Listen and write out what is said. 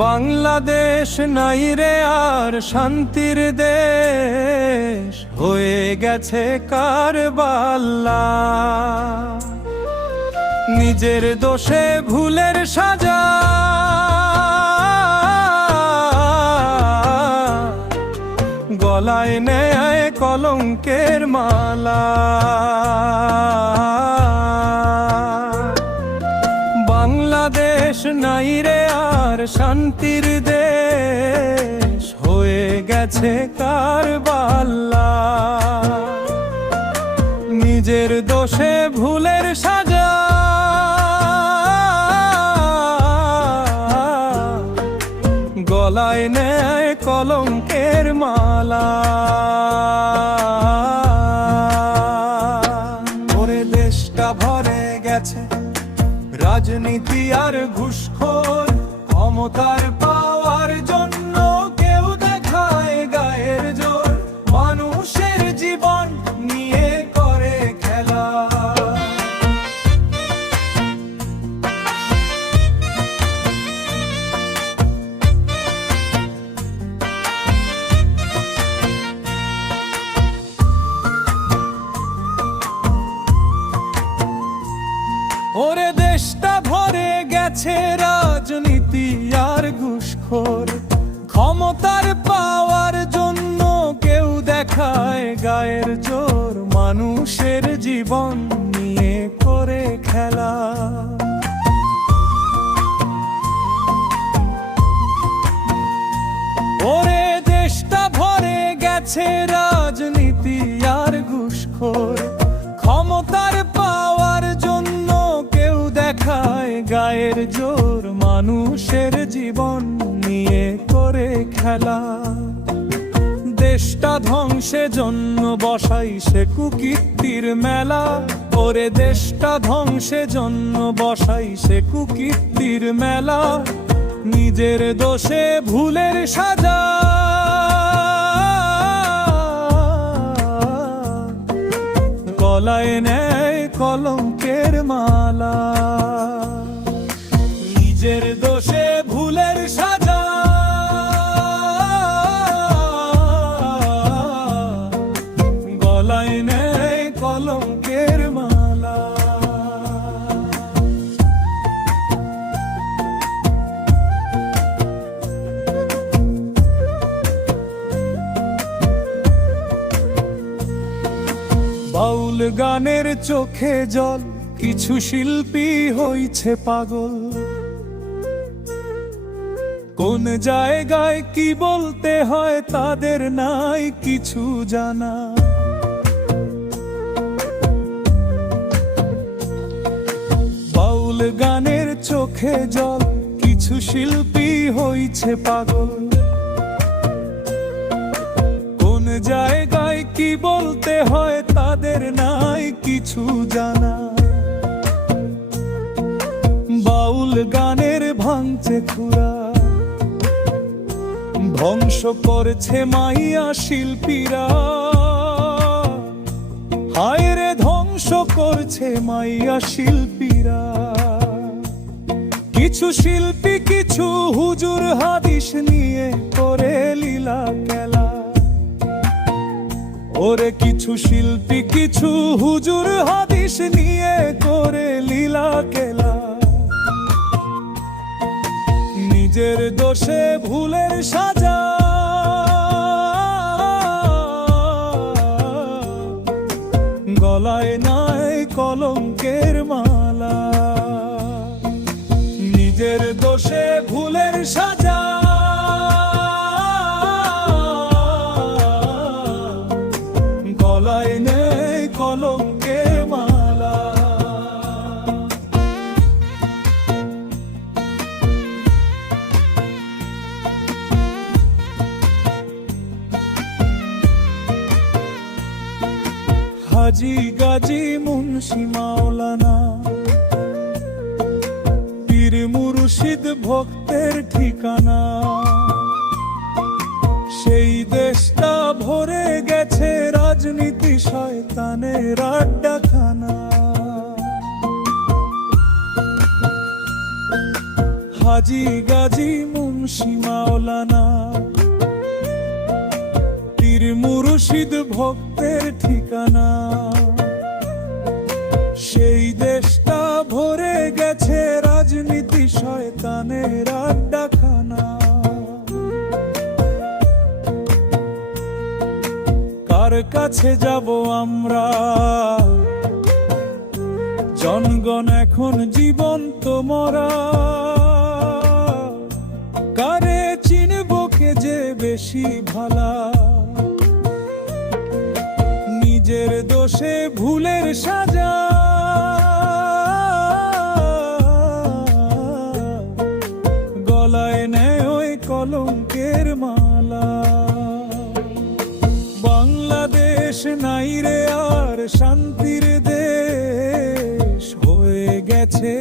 বাংলাদেশ নাই রে আর শান্তির দেশ, হয়ে গেছে কারবালা। নিজের দোষে ভুলের সাজা, গলায় নেয় কলঙ্কের মালা। বাংলাদেশ নাই রে আর শান্তির দেশ, হয়ে গেছে কারবালা। নিজের দোষে ভুলের সাজা, গলায় নেয় কলঙ্কের মালা। ওরে দেশটা ভরে গেছে রাজনীতি আর ঘুষখোর, ক্ষমতার পাওয়ার জন্য কেউ দেখায় গায়ের জোর, মানুষের জীবন নিয়ে করে খেলা। ওরে দেশটা ভরে গেছে রাজনীতি আর ঘুষখোর, ক্ষমতার পাওয়ার জন্য কেউ দেখায় গায়ের জোর, মানুষের জীবন নিয়ে করে খেলা। ওরে দেশটা ভরে গেছে রাজনীতি আর ঘুষখোর, ক্ষমতার পাওয়ার জন্য কেউ দেখায় গায়ের জোর, মানুষের জীবন নিয়ে করে খেলা। দেশটা ধ্বংসের জন্য বসাই সে কুকীর্তির মেলা। ওরে দেশটা ধ্বংসের জন্য বসাই সে কুকীর্তির মেলা। নিজের দোষে ভুলের সাজা, গলায় নেয় কলঙ্কের মালা। নিজের দোষে ভুলের সাজা, গলায় নেয় কলঙ্কের মালা। বাউল গানের চোখে জল, কিছু শিল্পী হইছে পাগল। কোন জায়গায় কি বলতে হয় তাদের নাই কিছু জানা। বাউল গানের চোখে জল, কিছু শিল্পী হইছে পাগল। কোন জায়গায় কি বলতে হয় তাদের নাই কিছু জানা। বাউল গানের ভাঙছে খুরা, ধ্বংস করছে মাইয়া শিল্পীরা। হায় রে ধ্বংস করছে মাইয়া শিল্পীরা। কিছু শিল্পী কিছু হুজুর হাদিস নিয়ে করে লীলা খেলা। ওরে কিছু শিল্পী কিছু হুজুর হাদিস নিয়ে করে লীলা খেলা। নিজের দোষে ভুলের সাজা, গলায় নাই কলঙ্কের মালা। নিজের দোষে ভুলের সাজা, গলায় নেই কলঙ্কের মালা। হাজি গাজী মুন্সি মাওলানা, পীর মুর্শিদ ভক্তের ঠিকানা। সেই দেশটা ভরে গেছে রাজনীতি শয়তানের আড্ডাখানা। হাজি গাজী মুন্সি মাওলানা, পীর মুর্শিদ ভক্তের ঠিকানা। সেই দেশটা ভরে গেছে রাজনীতি শয়তানের আড্ডাখানা। কার কাছে যাব আমরা, জনগণ এখন জীবন্ত মরা। কারে চিনব কে যে বেশি ভালা, নিজের দোষে ভুলের সাজা। গলায় নেয় ওই কলঙ্কের মালা। বাংলাদেশ নাই রে আর শান্তির দেশ, হয়ে গেছে